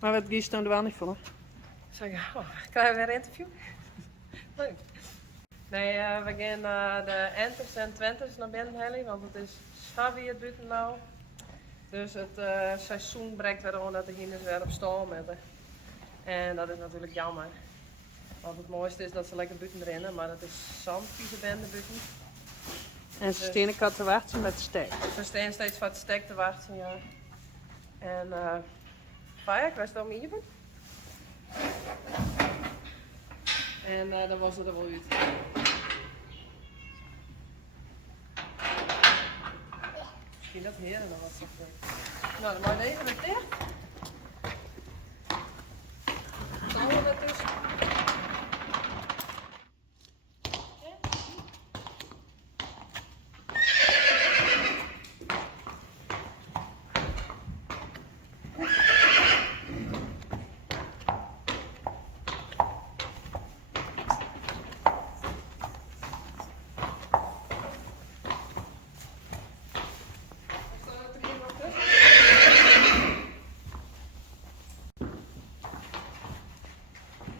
Maar wat kies je dan wel niet voor? Zeg, krijgen we weer een interview? Leuk. Nee, we gaan de Enters en Twenters naar binnen halen, want het is zwaar buiten nou. Dus het seizoen breekt weer aan dat de hinders weer op stal moeten. En dat is natuurlijk jammer. Want het mooiste is dat ze lekker buiten rennen, maar het is zo'n vieze bende buiten. En ze staan ik te wachten met de steek. Ze staan steeds voor het stek te wachten, ja. En Fajak, waar staan we hier? En dan was het er wel uit. Misschien dat heren nog wat zegt. Nou, dan mag je even met dicht. Touwen ertussen.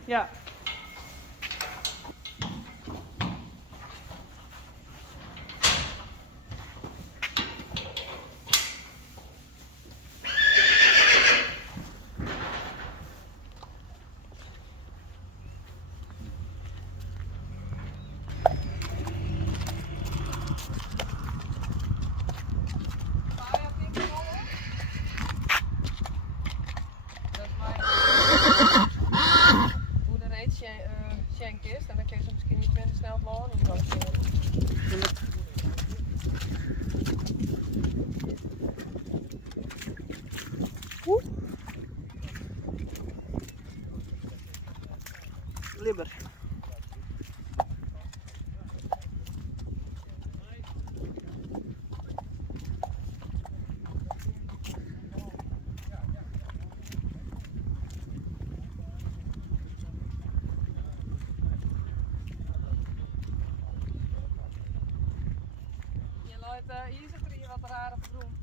Ja. Schenk is, en dan kun je ze misschien niet minder snel verloren. Libber. Hier zit er hier wat raar op groen.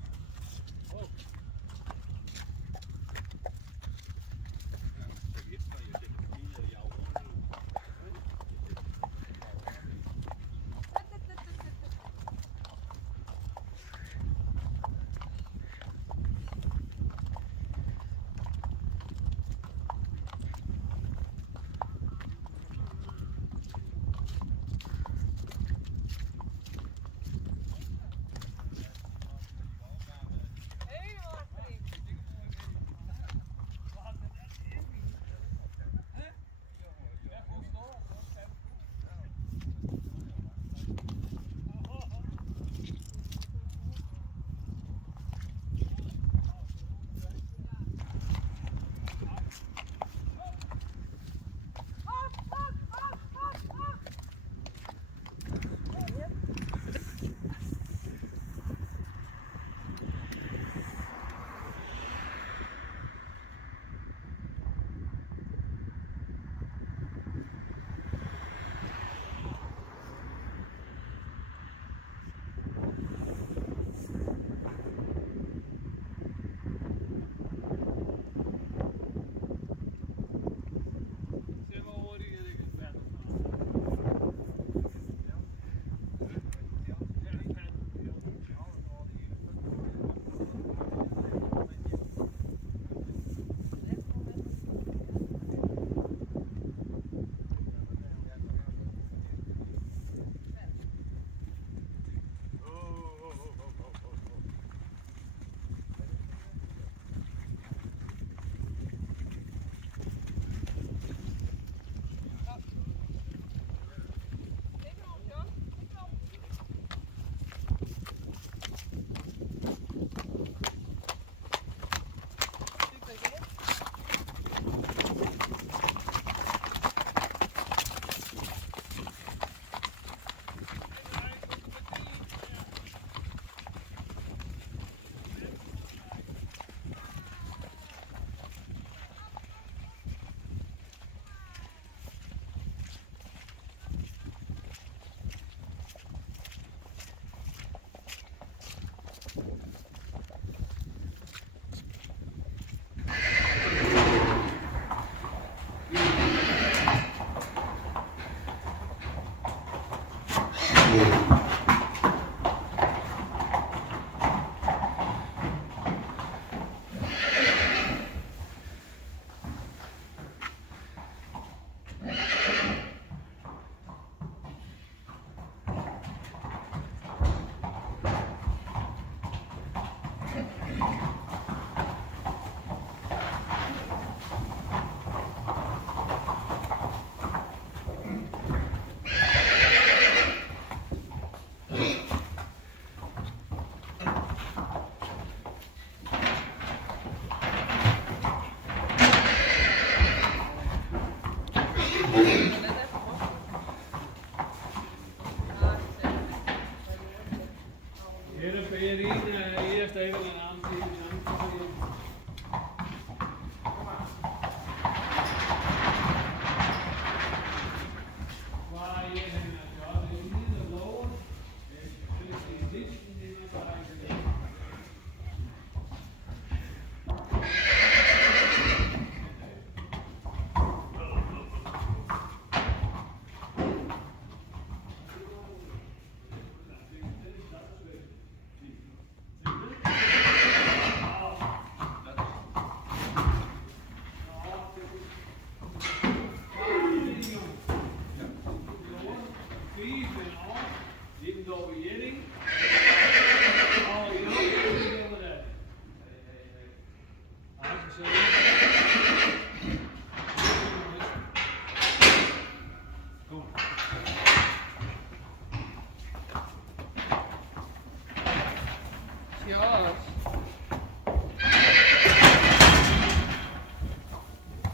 eerst even een aanzien. Waar je en ja, dit is niet de lower. Dit is dit in die bereiken.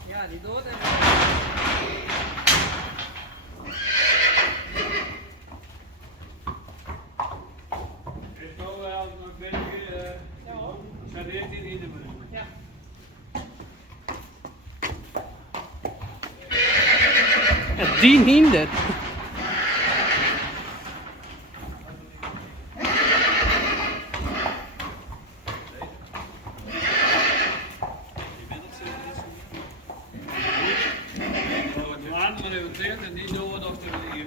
Ja, die dood en Ik wil wel een beetje. Zijn er echt in de minuut? ja. Het dien hinder. Maar even tegen en niet door of er hier.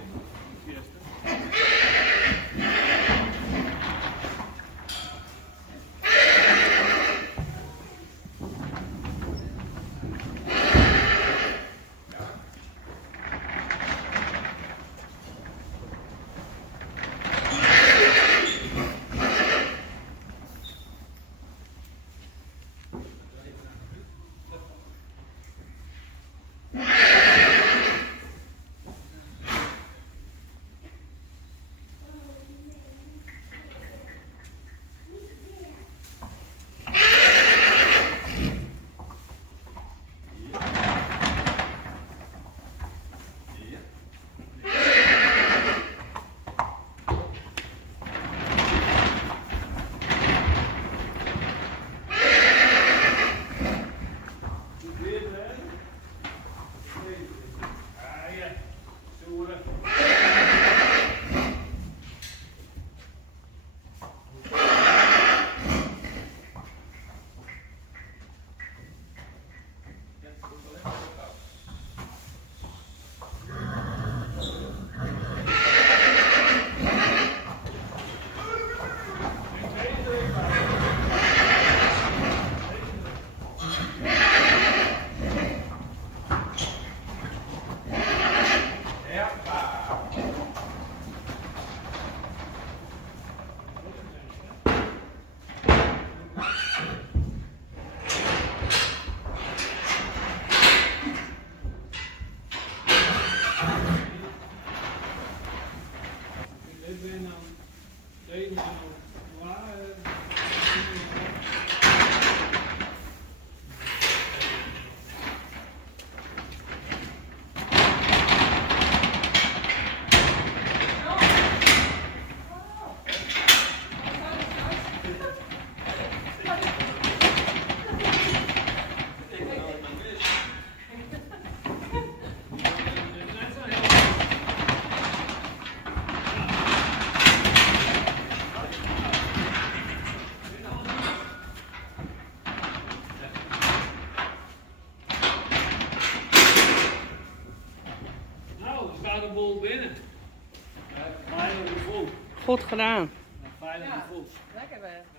Ik ben dan deze waar. Nou, dan staat de bol binnen. Veilig gevoel. Goed gedaan. Veilig gevoel. Lekker hè.